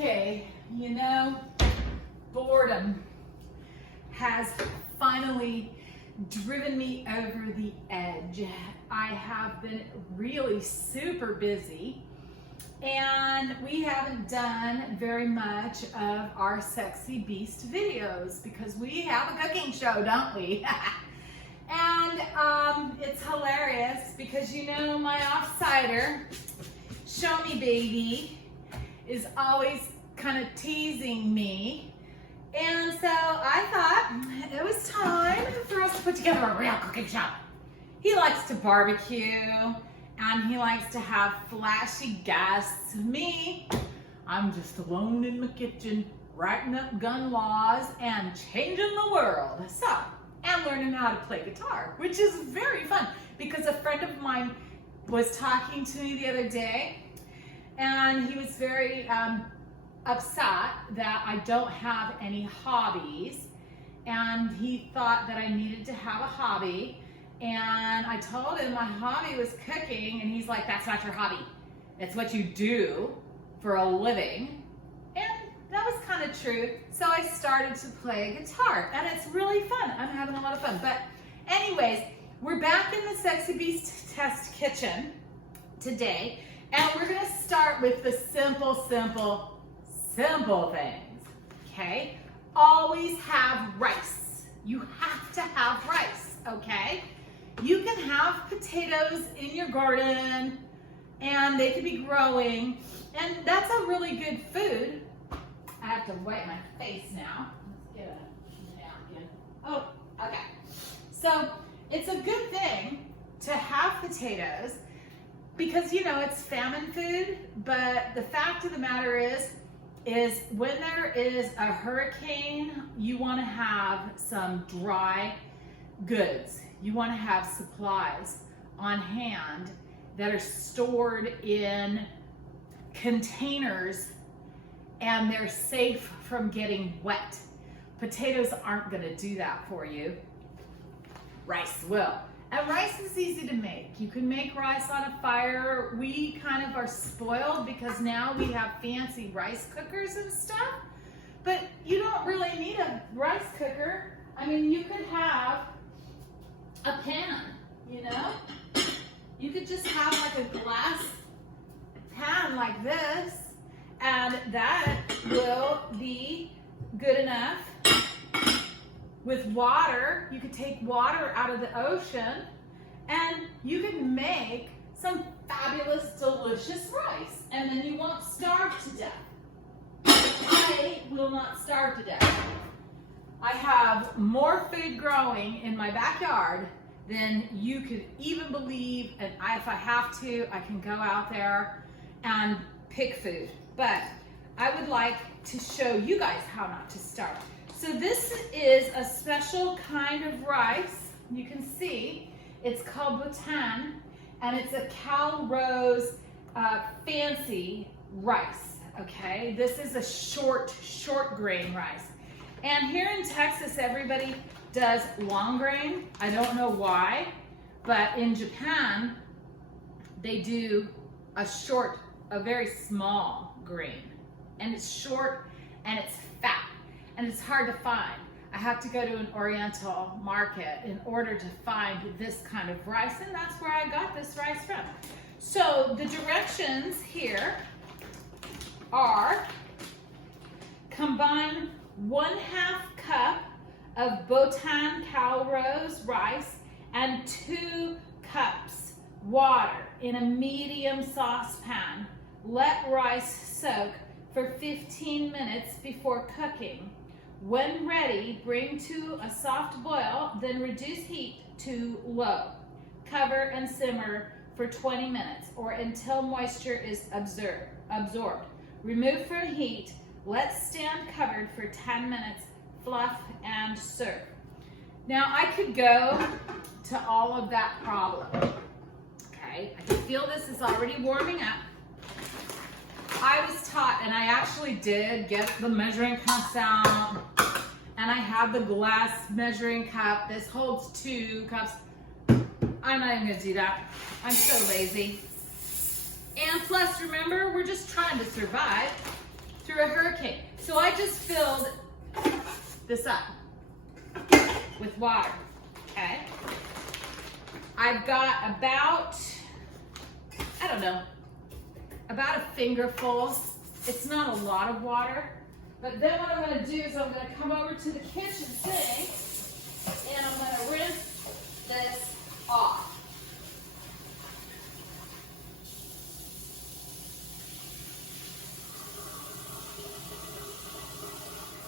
Okay, you know, boredom has finally driven me over the edge. I have been really super busy and we haven't done very much of our Sexy Beast videos because we have a cooking show, don't we? And it's hilarious because, you know, my offsider, Show Me Baby, is always kind of teasing me. And so I thought it was time for us to put together a real cooking show. He likes to barbecue and he likes to have flashy guests. Me, I'm just alone in my kitchen writing up gun laws and changing the world. So, and learning how to play guitar, which is very fun because a friend of mine was talking to me the other day and he was very upset that I don't have any hobbies, and he thought that I needed to have a hobby. And I told him my hobby was cooking, and he's like, that's not your hobby, it's what you do for a living. And that was kind of true. So I started to play guitar and it's really fun. I'm having a lot of fun. But anyways, we're back in the Sexy Beast Test kitchen today, and we're gonna start with the simple things, okay? Always have rice. You have to have rice, okay? You can have potatoes in your garden and they could be growing, and that's a really good food. I have to wipe my face now. Let's get a napkin. Oh, okay. So it's a good thing to have potatoes because, you know, it's famine food, but the fact of the matter is when there is a hurricane, you want to have some dry goods. You want to have supplies on hand that are stored in containers and they're safe from getting wet. Potatoes aren't going to do that for you. Rice will. And rice is easy to make. You can make rice on a fire. We kind of are spoiled because now we have fancy rice cookers and stuff, but you don't really need a rice cooker. I mean, you could have a pan, you know? You could just have like a glass pan like this, and that will be good enough. With water, you could take water out of the ocean and you could make some fabulous, delicious rice, and then you won't starve to death. I will not starve to death. I have more food growing in my backyard than you could even believe, and if I have to, I can go out there and pick food. But I would like to show you guys how not to starve. So this is a special kind of rice. You can see it's called Bhutan, and it's a Cal Rose fancy rice, okay? This is a short grain rice. And here in Texas, everybody does long grain. I don't know why, but in Japan, they do a very small grain. And it's short and it's fat. And it's hard to find. I have to go to an Oriental market in order to find this kind of rice, and that's where I got this rice from. So the directions here are: combine 1/2 cup of Bhutan Cal Rose rice and 2 cups water in a medium saucepan. Let rice soak for 15 minutes before cooking. When ready, bring to a soft boil, then reduce heat to low. Cover and simmer for 20 minutes or until moisture is absorbed. Remove from heat, let stand covered for 10 minutes, fluff and serve. Now I could go to all of that problem. Okay, I can feel this is already warming up. I was taught, and I actually did get the measuring cups out, and I have the glass measuring cup. This holds 2 cups. I'm not even gonna do that. I'm so lazy. And plus, remember, we're just trying to survive. through a hurricane. So I just filled this up with water, okay? I've got about, I don't know, about a fingerful. It's not a lot of water, but then what I'm gonna do is I'm gonna come over to the kitchen sink and I'm gonna rinse this off.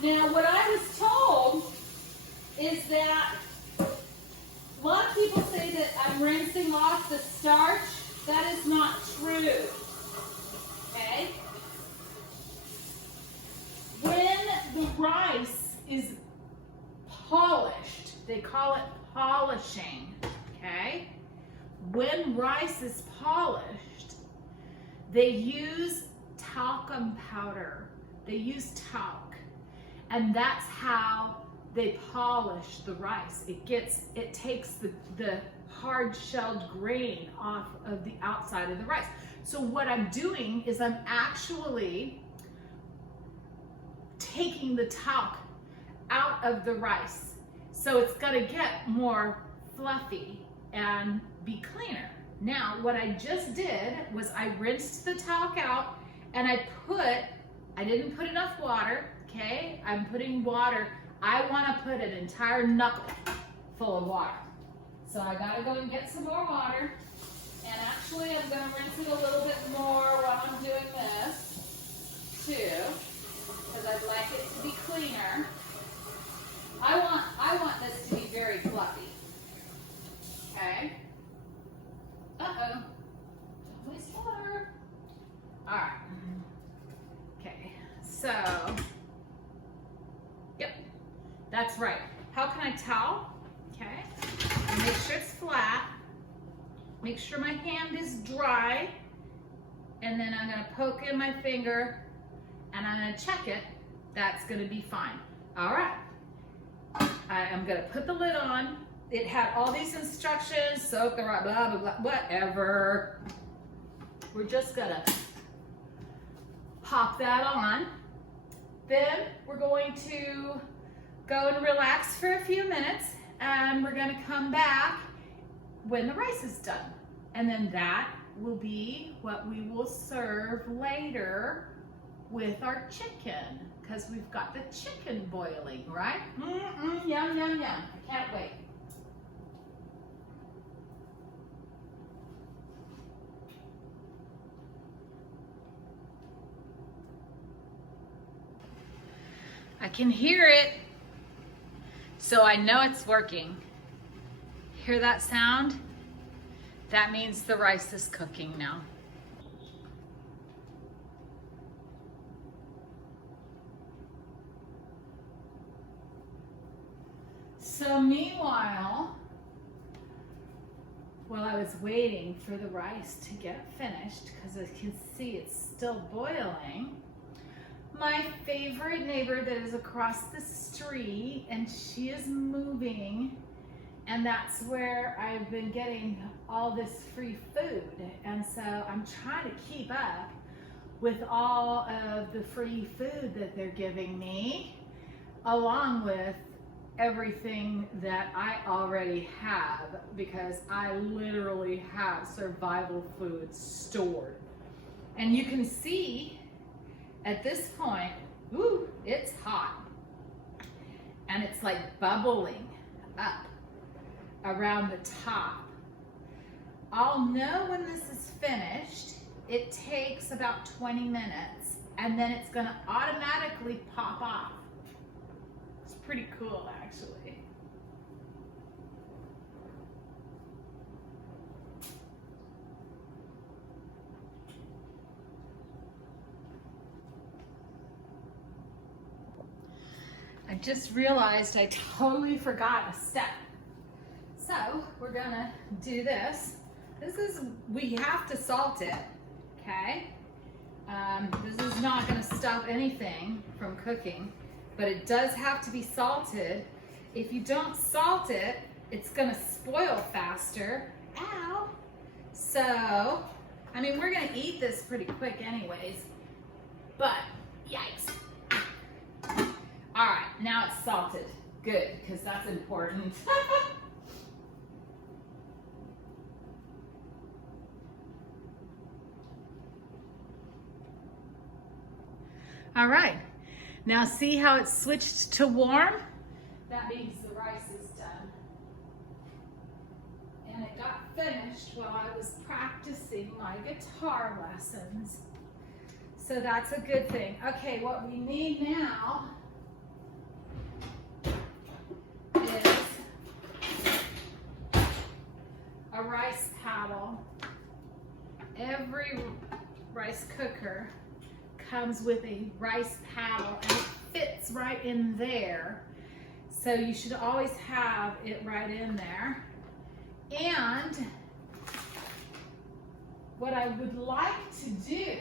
Now, what I was told is that a lot of people say that I'm rinsing off the starch. That is not true, okay? When the rice is polished, they call it polishing, okay? When rice is polished, they use talcum powder. They use talc, and that's how they polish the rice. It takes the hard shelled grain off of the outside of the rice. So what I'm doing is I'm actually taking the talc out of the rice. So it's gonna get more fluffy and be cleaner. Now, what I just did was I rinsed the talc out and I didn't put enough water, okay? I'm putting water. I wanna put an entire knuckle full of water. So I gotta go and get some more water. And actually I'm gonna rinse it a little bit more while I'm doing this too, because I'd like it to be cleaner. I want this to be very fluffy. Okay? Uh-oh. Don't waste water. All right. Okay, so, yep, that's right. How can I tell? Okay, make sure it's flat. Make sure my hand is dry. And then I'm gonna poke in my finger and I'm gonna check it. That's gonna be fine. All right. I am gonna put the lid on. It had all these instructions, soak the right, blah, blah, blah, whatever. We're just gonna pop that on. Then we're going to go and relax for a few minutes and we're gonna come back when the rice is done. And then that will be what we will serve later with our chicken, because we've got the chicken boiling, right? Yum, yum, yum. I can't wait. I can hear it, so I know it's working. Hear that sound? That means the rice is cooking now. So meanwhile, while I was waiting for the rice to get finished, because I can see it's still boiling, my favorite neighbor that is across the street, and she is moving, and that's where I've been getting all this free food. And so I'm trying to keep up with all of the free food that they're giving me, along with everything that I already have, because I literally have survival food stored. And you can see at this point, ooh, it's hot. And it's like bubbling up around the top. I'll know when this is finished. It takes about 20 minutes and then it's gonna automatically pop off. It's pretty cool, actually. I just realized I totally forgot a step. So we're gonna do this. We have to salt it, okay? This is not gonna stop anything from cooking, but it does have to be salted. If you don't salt it, it's gonna spoil faster. Ow! So, I mean, we're gonna eat this pretty quick anyways, but Yikes. All right, now it's salted. Good, because that's important. All right, now see how it's switched to warm? That means the rice is done. And it got finished while I was practicing my guitar lessons. So that's a good thing. Okay, what we need now is a rice paddle. Every rice cooker comes with a rice paddle and it fits right in there. So you should always have it right in there. And what I would like to do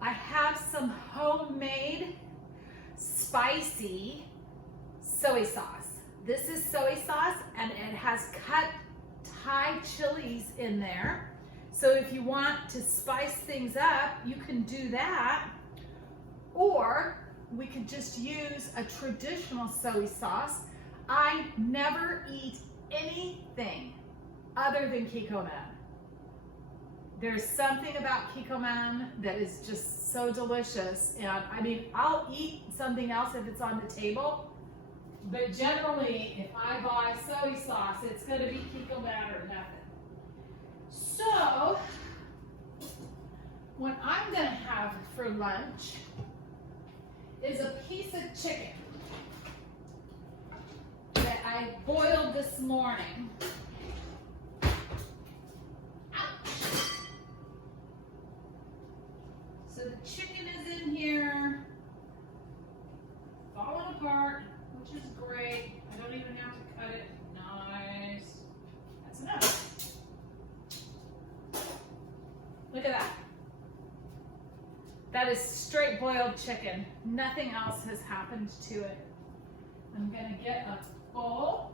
I have some homemade spicy soy sauce. This is soy sauce and it has cut Thai chilies in there. So if you want to spice things up, you can do that. Or we could just use a traditional soy sauce. I never eat anything other than kikkoman. There's something about kikkoman that is just so delicious. And I mean, I'll eat something else if it's on the table. But generally, if I buy soy sauce, it's going to be kikkoman or nothing. So, what I'm going to have for lunch is a piece of chicken that I boiled this morning. Ouch. So the chicken is in here, falling apart, which is great. I don't even have to cut it. Nice. That's enough. Look at that. That is straight boiled chicken. Nothing else has happened to it. I'm gonna get a bowl.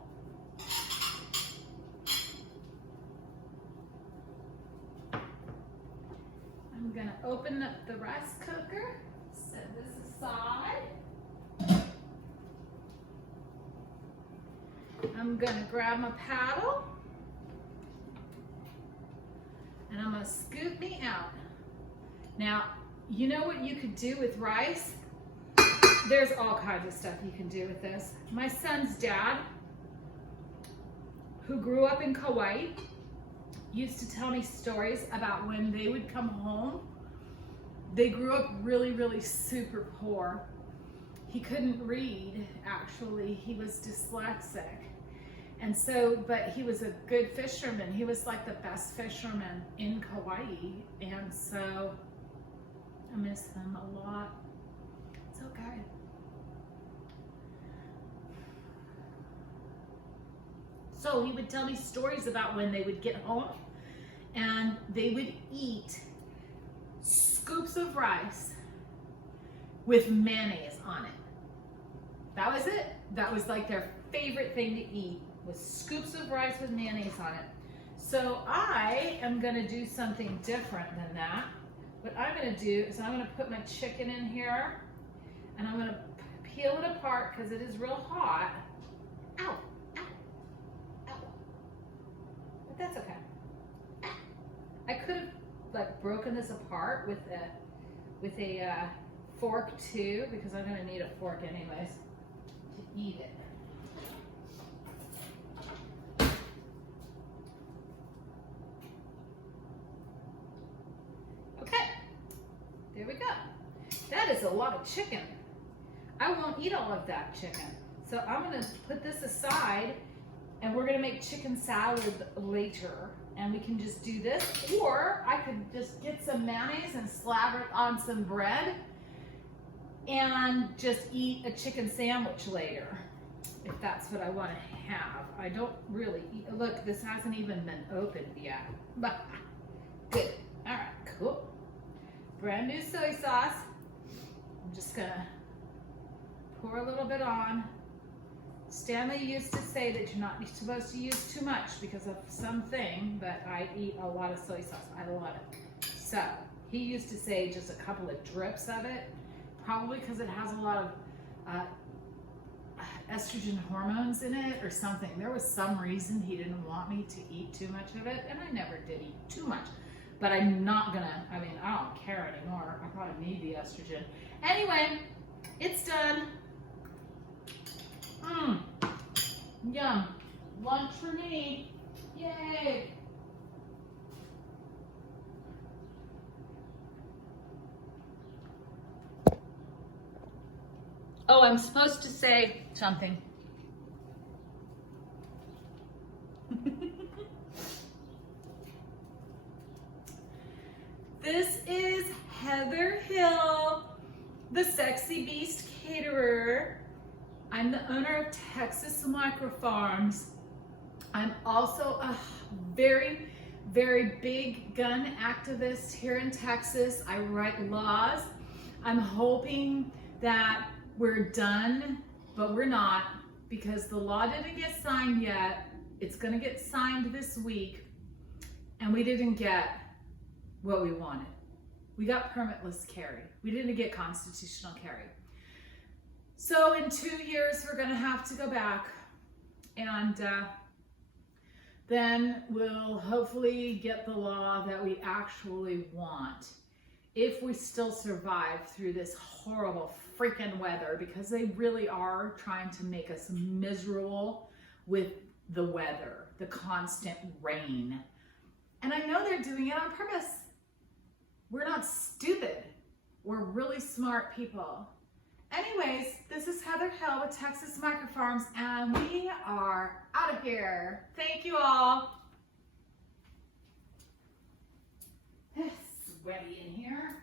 I'm gonna open up the rice cooker, set this aside. I'm gonna grab my paddle and I'm gonna scoop me out. Now, you know what you could do with rice? There's all kinds of stuff you can do with this. My son's dad, who grew up in Kauai, used to tell me stories about when they would come home. They grew up really, really super poor. He couldn't read, actually. He was dyslexic. And so, but he was a good fisherman. He was like the best fisherman in Kauai. And so, I miss him a lot. It's okay. So he would tell me stories about when they would get home and they would eat scoops of rice with mayonnaise on it. That was it. That was like their favorite thing to eat, was scoops of rice with mayonnaise on it. So I am gonna do something different than that. What I'm gonna do is I'm gonna put my chicken in here and I'm gonna peel it apart because it is real hot. Ow, ow, ow. But that's okay. I could have like broken this apart with a fork too, because I'm gonna need a fork anyways to eat it. Okay, there we go. That is a lot of chicken. I won't eat all of that chicken. So I'm gonna put this aside and we're gonna make chicken salad later. And we can just do this, or I could just get some mayonnaise and slap it on some bread and just eat a chicken sandwich later, if that's what I want to have. I don't really eat, look, this hasn't even been opened yet. But good. All right, cool. Brand new soy sauce. I'm just gonna pour a little bit on, Stanley used to say that you're not supposed to use too much because of something, but I eat a lot of soy sauce. I love it. So he used to say just a couple of drips of it, probably because it has a lot of estrogen hormones in it or something. There was some reason he didn't want me to eat too much of it, and I never did eat too much. But I'm not gonna, I mean, I don't care anymore. I probably need the estrogen. Anyway, it's done. Yum. Lunch for me. Yay. Oh, I'm supposed to say something. This is Heather Hill, the Sexy Beast Caterer. I'm the owner of Texas Micro Farms. I'm also a very, very big gun activist here in Texas. I write laws. I'm hoping that we're done, but we're not, because the law didn't get signed yet. It's gonna get signed this week, and we didn't get what we wanted. We got permitless carry. We didn't get constitutional carry. So in 2 years, we're gonna have to go back, and then we'll hopefully get the law that we actually want, if we still survive through this horrible freaking weather, because they really are trying to make us miserable with the weather, the constant rain. And I know they're doing it on purpose. We're not stupid. We're really smart people. Anyways, this is Heather Hill with Texas Micro Farms, and we are out of here. Thank you all. It's sweaty in here.